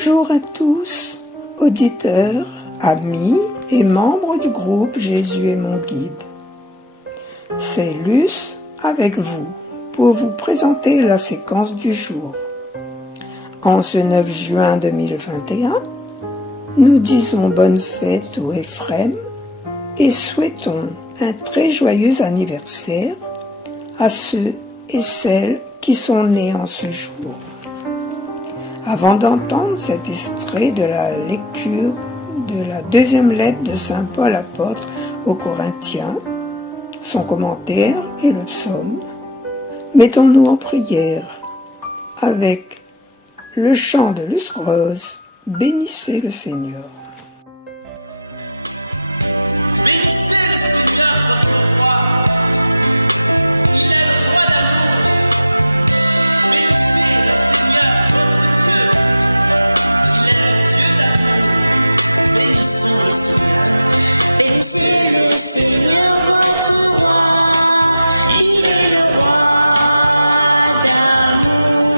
Bonjour à tous, auditeurs, amis et membres du groupe Jésus est mon guide. C'est Luce avec vous pour vous présenter la séquence du jour. En ce 9 juin 2021, nous disons bonne fête au Éphrem et souhaitons un très joyeux anniversaire à ceux et celles qui sont nés en ce jour. Avant d'entendre cet extrait de la lecture de la deuxième lettre de Saint Paul apôtre aux Corinthiens, son commentaire et le psaume, mettons-nous en prière avec le chant de Luce Rose, bénissez le Seigneur. Bénissez le Seigneur votre roi, il est le roi d'amour. Bénissez le Seigneur votre Dieu, il est le Dieu d'amour. Bénissons le Seigneur. Bénissez le Seigneur votre roi, il est le roi d'amour.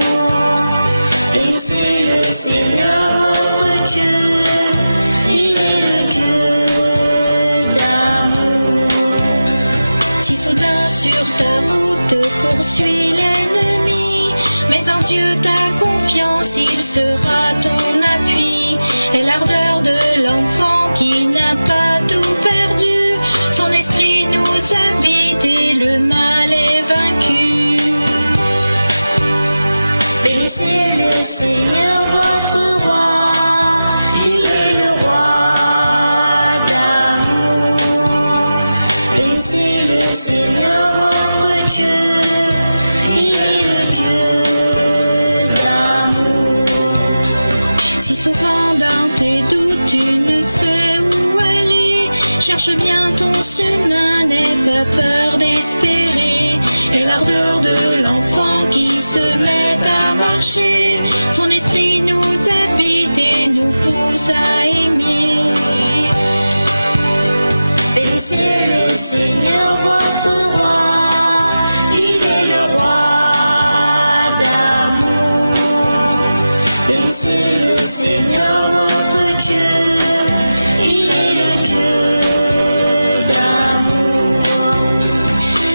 Bénissez le Seigneur votre Dieu, il est le Dieu d'amour. Si soudain sur ta route poursuit l'ennemi, mais en Dieu ta confiance, il sera ton appui. Et l'ardeur de l'enfant qui n'a pas tout perdu, son esprit nous habite et le mal est vaincu. Bénissez le Seigneur votre roi, il est le roi d'amour. Bénissez le Seigneur votre Dieu, il est le Dieu d'amour. Si souvent dans tes doutes tu ne sais où aller, cherche bien ton chemin, n'aie pas peur d'espérer. Et l'ardeur de l'enfant qui se met à marcher, son esprit nous habite et nous pousse à aimer. Bénissez le Seigneur votre roi, il est le roi d'amour. Bénissez le Seigneur votre Dieu, il est le Dieu d'amour.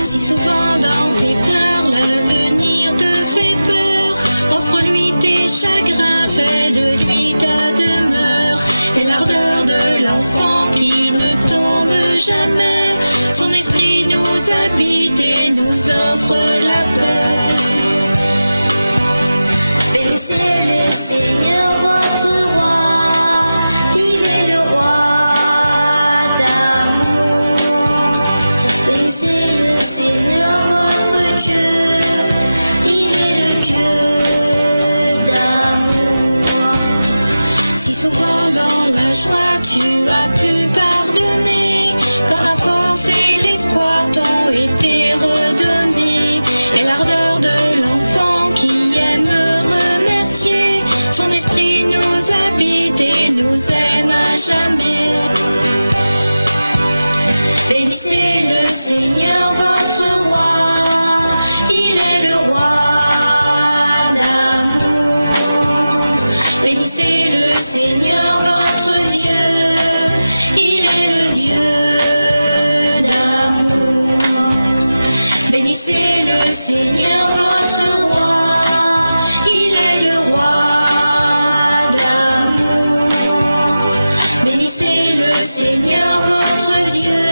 Si souvent dans tes pleurs l'avenir te fait peur, offre-lui tes chagrins, fais de lui ta demeure. Et l'ardeur de l'enfant qui ne tombe jamais, son esprit nous habite et nous offre la paix. Bénissez le Seigneur votre roi, il est le roi d'amour. Bénissez le Seigneur votre Dieu, il est le Dieu d'amour. Si souvent dans la joie tu as pu pardonner, quand la force et l'espoir t'ont été redonnés, et l'ardeur de l'enfant qui aime remercier, son esprit nous habite et nous aime à jamais. Bénissez le Seigneur votre roi, il est le roi d'amour. Bénissez le Seigneur votre Dieu, il est le Dieu d'amour. Bénissez le Seigneur votre roi, il est le roi d'amour. Bénissez le Seigneur votre Dieu,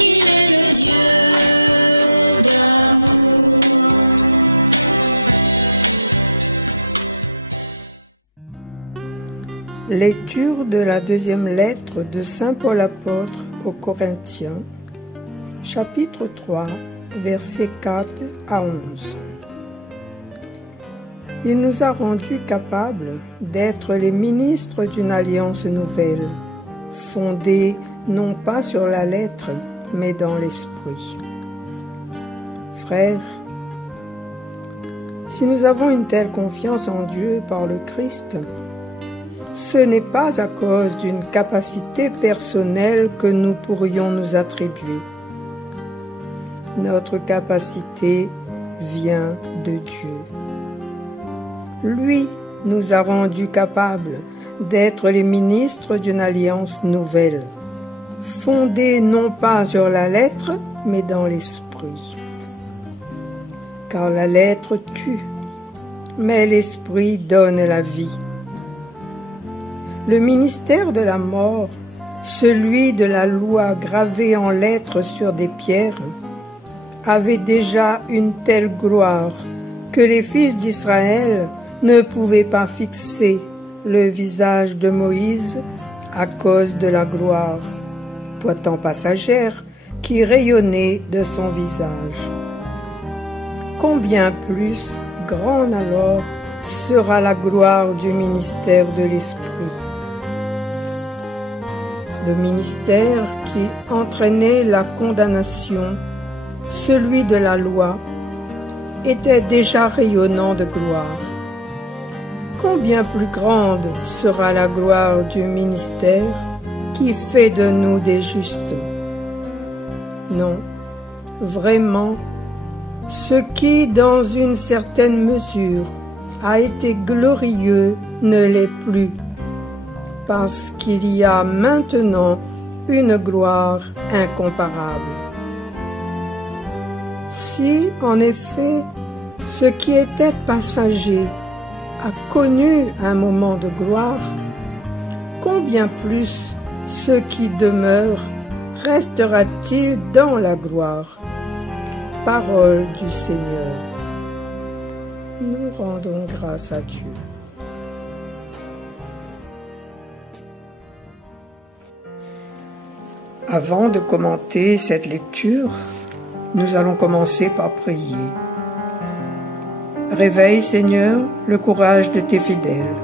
il est le Dieu d'amour. Lecture de la deuxième lettre de Saint Paul apôtre aux Corinthiens, chapitre 3, versets 4 à 11. Il nous a rendus capables d'être les ministres d'une alliance nouvelle, fondée non pas sur la lettre, mais dans l'esprit. Frères, si nous avons une telle confiance en Dieu par le Christ, ce n'est pas à cause d'une capacité personnelle que nous pourrions nous attribuer. Notre capacité vient de Dieu. Lui nous a rendus capables d'être les ministres d'une alliance nouvelle, fondée non pas sur la lettre, mais dans l'esprit. Car la lettre tue, mais l'esprit donne la vie. Le ministère de la mort, celui de la loi gravée en lettres sur des pierres, avait déjà une telle gloire que les fils d'Israël ne pouvaient pas fixer le visage de Moïse à cause de la gloire, pourtant passagère, qui rayonnait de son visage. Combien plus grande alors sera la gloire du ministère de l'Esprit. Le ministère qui entraînait la condamnation, celui de la loi, était déjà rayonnant de gloire. Combien plus grande sera la gloire du ministère qui fait de nous des justes. Non, vraiment, ce qui, dans une certaine mesure, a été glorieux ne l'est plus, parce qu'il y a maintenant une gloire incomparable. Si, en effet, ce qui était passager a connu un moment de gloire, combien plus ce qui demeure restera-t-il dans la gloire? Parole du Seigneur. Nous rendons grâce à Dieu. Avant de commenter cette lecture, nous allons commencer par prier. Réveille, Seigneur, le courage de tes fidèles.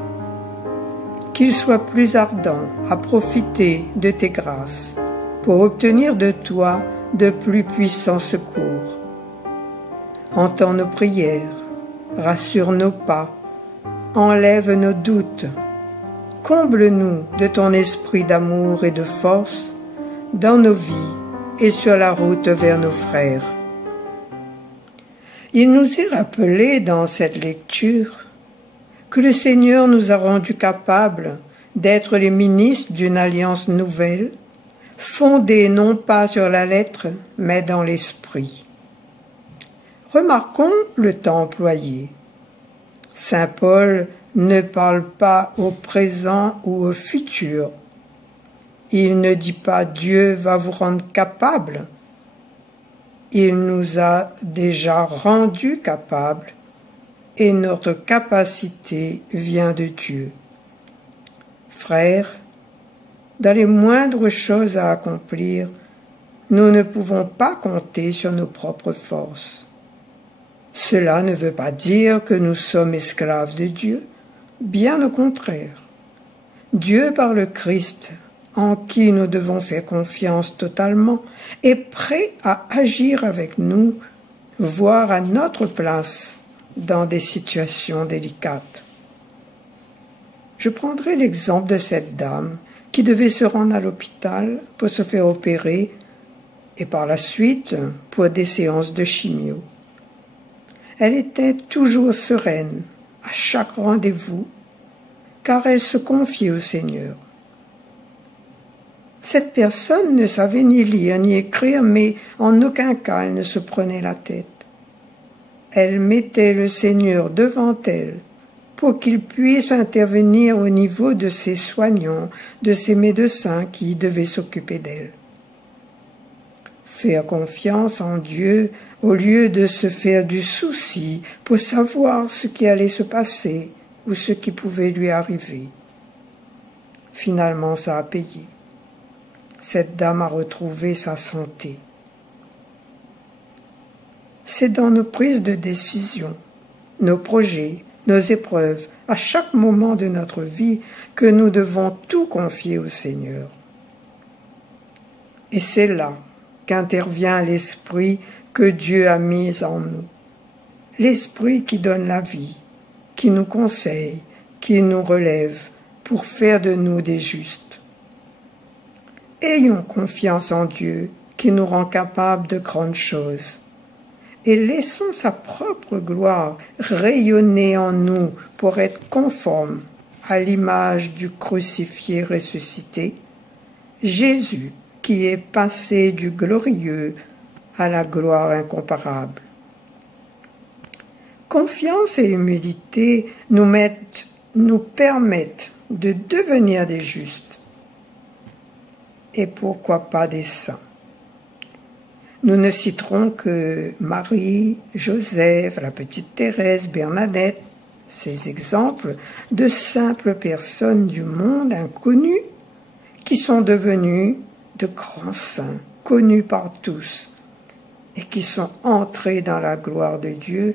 Qu'ils soient plus ardents à profiter de tes grâces pour obtenir de toi de plus puissants secours. Entends nos prières, rassure nos pas, enlève nos doutes. Comble-nous de ton esprit d'amour et de force dans nos vies et sur la route vers nos frères. Il nous est rappelé dans cette lecture que le Seigneur nous a rendus capables d'être les ministres d'une alliance nouvelle, fondée non pas sur la lettre, mais dans l'esprit. Remarquons le temps employé. Saint Paul ne parle pas au présent ou au futur. Il ne dit pas « Dieu va vous rendre capable ». Il nous a déjà rendus capables et notre capacité vient de Dieu. Frères, dans les moindres choses à accomplir, nous ne pouvons pas compter sur nos propres forces. Cela ne veut pas dire que nous sommes esclaves de Dieu, bien au contraire. Dieu, par le Christ, en qui nous devons faire confiance totalement, est prêt à agir avec nous, voire à notre place, dans des situations délicates. Je prendrai l'exemple de cette dame qui devait se rendre à l'hôpital pour se faire opérer et par la suite pour des séances de chimio. Elle était toujours sereine à chaque rendez-vous, car elle se confiait au Seigneur. Cette personne ne savait ni lire ni écrire, mais en aucun cas elle ne se prenait la tête. Elle mettait le Seigneur devant elle pour qu'il puisse intervenir au niveau de ses soignants, de ses médecins qui devaient s'occuper d'elle. Faire confiance en Dieu au lieu de se faire du souci pour savoir ce qui allait se passer ou ce qui pouvait lui arriver. Finalement, ça a payé. Cette dame a retrouvé sa santé. C'est dans nos prises de décision, nos projets, nos épreuves, à chaque moment de notre vie, que nous devons tout confier au Seigneur. Et c'est là qu'intervient l'esprit que Dieu a mis en nous. L'esprit qui donne la vie, qui nous conseille, qui nous relève pour faire de nous des justes. Ayons confiance en Dieu qui nous rend capables de grandes choses et laissons sa propre gloire rayonner en nous pour être conforme à l'image du crucifié ressuscité, Jésus qui est passé du glorieux à la gloire incomparable. Confiance et humilité nous permettent de devenir des justes et pourquoi pas des saints. Nous ne citerons que Marie, Joseph, la petite Thérèse, Bernadette, ces exemples de simples personnes du monde inconnues qui sont devenues de grands saints, connus par tous, et qui sont entrés dans la gloire de Dieu,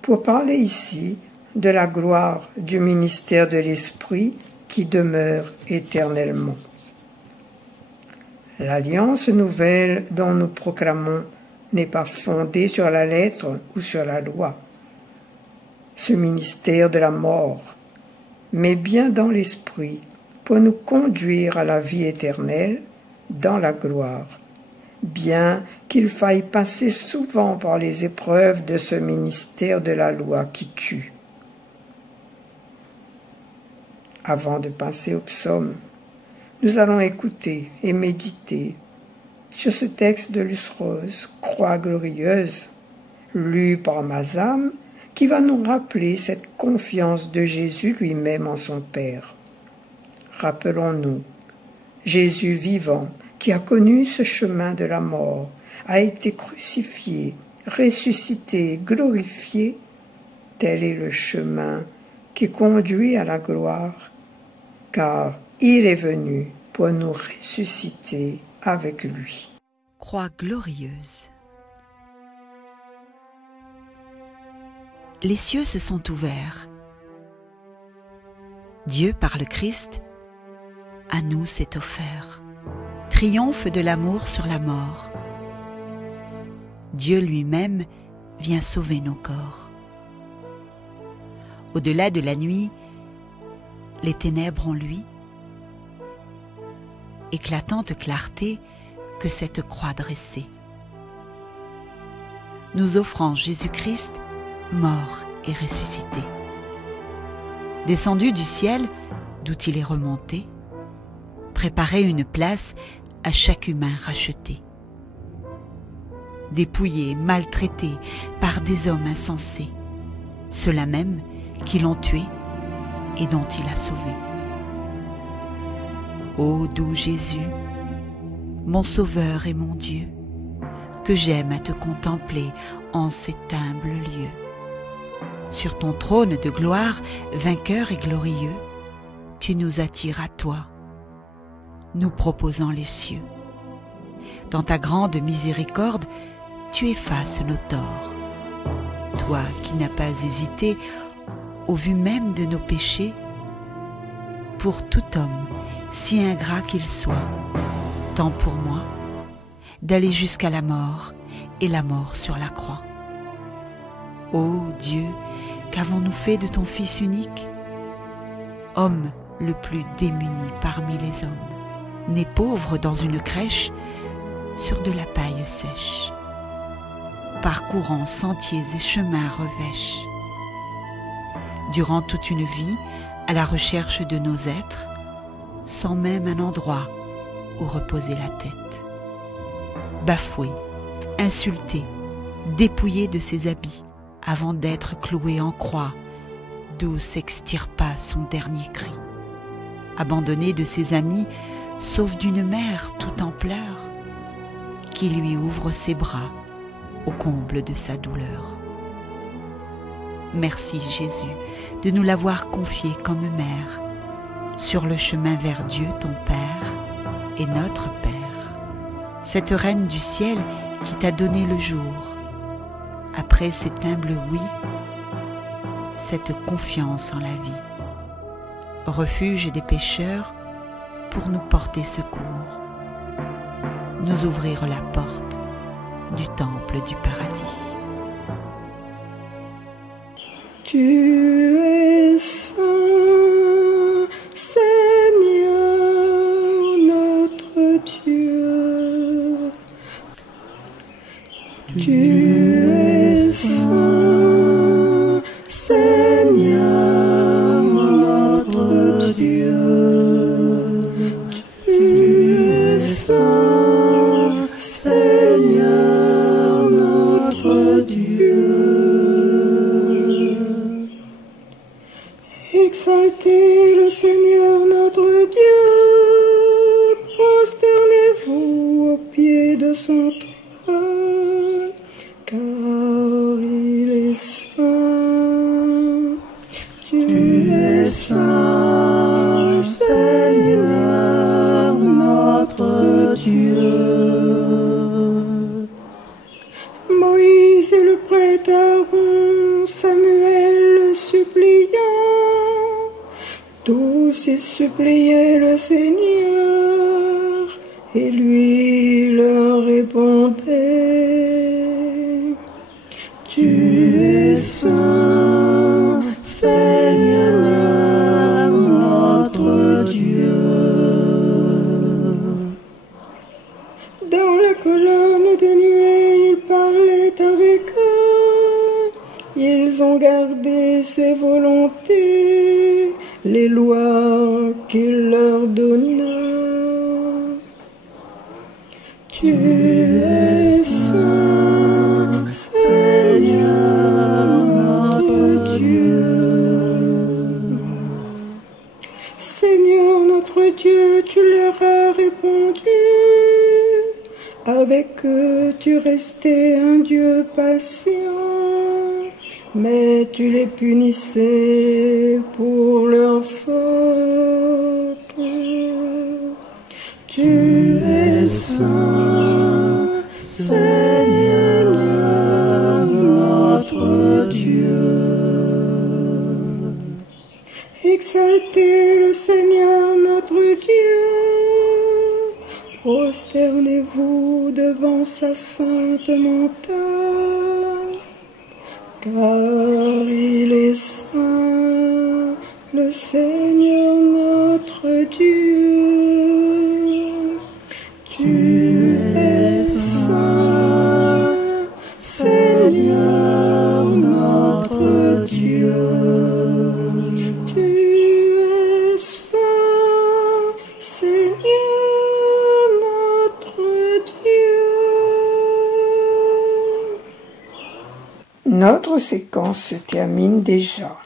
pour parler ici de la gloire du ministère de l'Esprit qui demeure éternellement. L'alliance nouvelle dont nous proclamons n'est pas fondée sur la lettre ou sur la loi, ce ministère de la mort, mais bien dans l'Esprit, pour nous conduire à la vie éternelle dans la gloire, bien qu'il faille passer souvent par les épreuves de ce ministère de la loi qui tue. Avant de passer au psaume, nous allons écouter et méditer sur ce texte de Luce Rose, Croix glorieuse, lu par Mazam, qui va nous rappeler cette confiance de Jésus lui-même en son Père. Rappelons-nous, Jésus vivant, qui a connu ce chemin de la mort, a été crucifié, ressuscité, glorifié, tel est le chemin qui conduit à la gloire, car il est venu pour nous ressusciter avec lui. Croix glorieuse. Les cieux se sont ouverts. Dieu, par le Christ, à nous s'est offert. Triomphe de l'amour sur la mort. Dieu lui-même vient sauver nos corps. Au-delà de la nuit, les ténèbres ont lui. Éclatante clarté que cette croix dressée, nous offrant Jésus-Christ, mort et ressuscité. Descendu du ciel, d'où il est remonté, préparer une place à chaque humain racheté. Dépouillé, maltraité par des hommes insensés, ceux-là même qui l'ont tué et dont il a sauvé. Ô doux Jésus, mon Sauveur et mon Dieu, que j'aime à te contempler en cet humble lieu. Sur ton trône de gloire, vainqueur et glorieux, tu nous attires à toi, nous proposant les cieux. Dans ta grande miséricorde, tu effaces nos torts. Toi qui n'as pas hésité, au vu même de nos péchés, pour tout homme, si ingrat qu'il soit, tant pour moi, d'aller jusqu'à la mort et la mort sur la croix. Ô Dieu, qu'avons-nous fait de ton Fils unique? Homme le plus démuni parmi les hommes, né pauvre dans une crèche, sur de la paille sèche, parcourant sentiers et chemins revêches. Durant toute une vie, à la recherche de nos êtres, sans même un endroit où reposer la tête. Bafoué, insulté, dépouillé de ses habits, avant d'être cloué en croix, d'où s'extirpa son dernier cri. Abandonné de ses amis, sauf d'une mère tout en pleurs, qui lui ouvre ses bras au comble de sa douleur. Merci Jésus de nous l'avoir confié comme mère, sur le chemin vers Dieu ton Père et notre Père, cette reine du ciel qui t'a donné le jour. Après cet humble oui, cette confiance en la vie, refuge des pécheurs pour nous porter secours, nous ouvrir la porte du temple du paradis. Tu es saint, Seigneur notre Dieu. Tu es saint, Seigneur Exaltez le Seigneur notre Dieu, prosternez-vous au pied de son trône, car il est saint. Tu es saint, Seigneur notre Dieu. Moïse et le prêtre Aaron, Samuel le suppliant, tous ils suppliaient le Seigneur, et lui leur répondait. Tu es saint, Seigneur notre Dieu. Dans la colonne de nuée, il parlait avec eux. Ils ont gardé ses volontés, les lois qu'il leur donna. Tu es saint, Seigneur notre Dieu. Seigneur notre Dieu, tu leur as répondu. Avec eux, tu restais un Dieu patient, mais tu les punissais pour leurs fautes. Tu es saint, Seigneur notre Dieu. Exaltez le Seigneur notre Dieu. Prosternez-vous devant sa sainte montagne, car il est saint, le Seigneur notre Dieu. Tu es saint, Seigneur notre Dieu. Tu es saint, Seigneur. Notre séquence se termine déjà.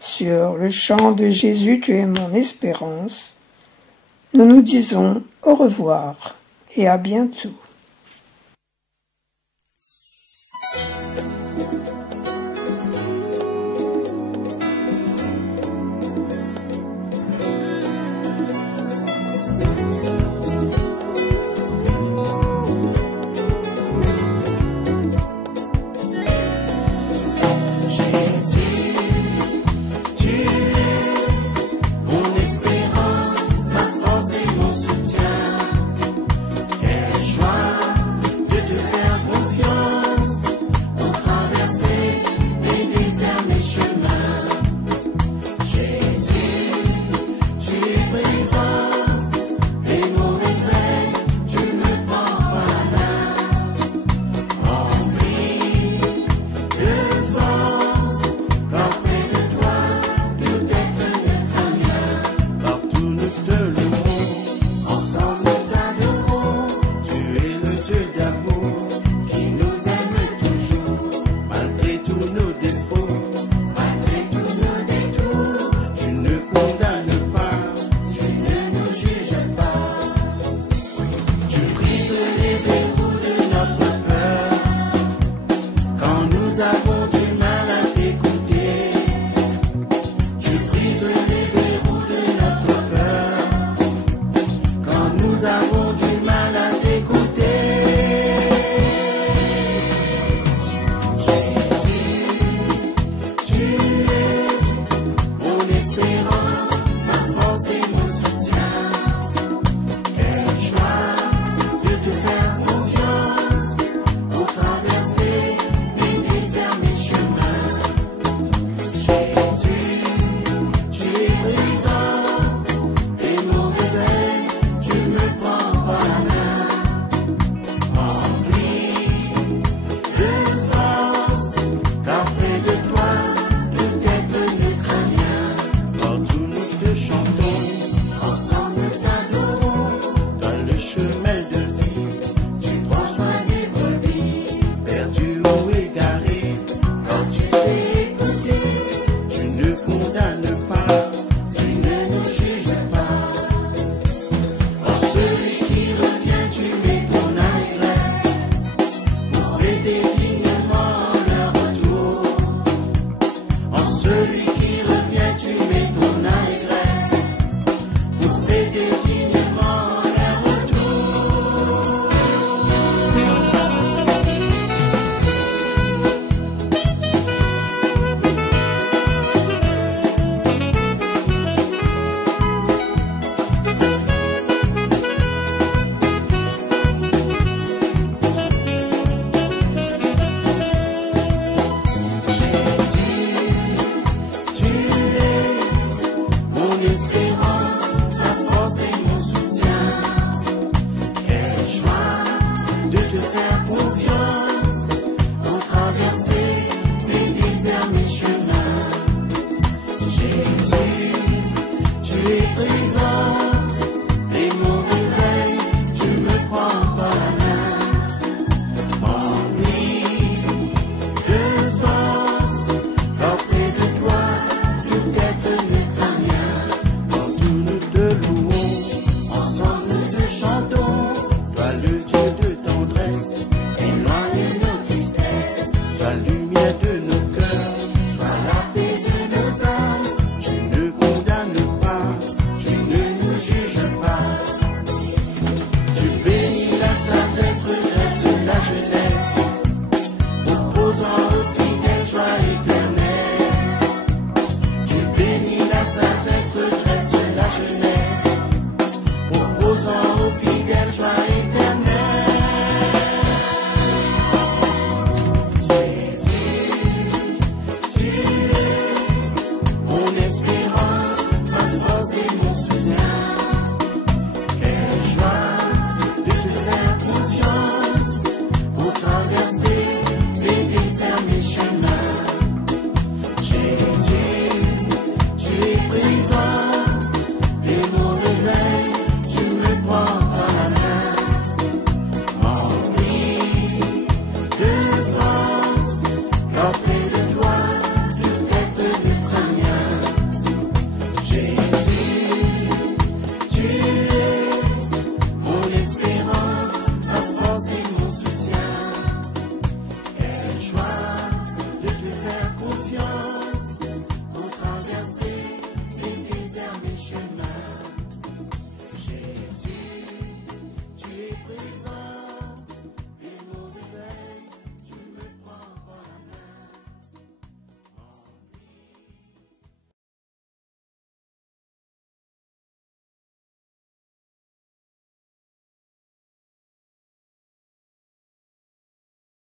Sur le chant de Jésus, tu es mon espérance, nous nous disons au revoir et à bientôt.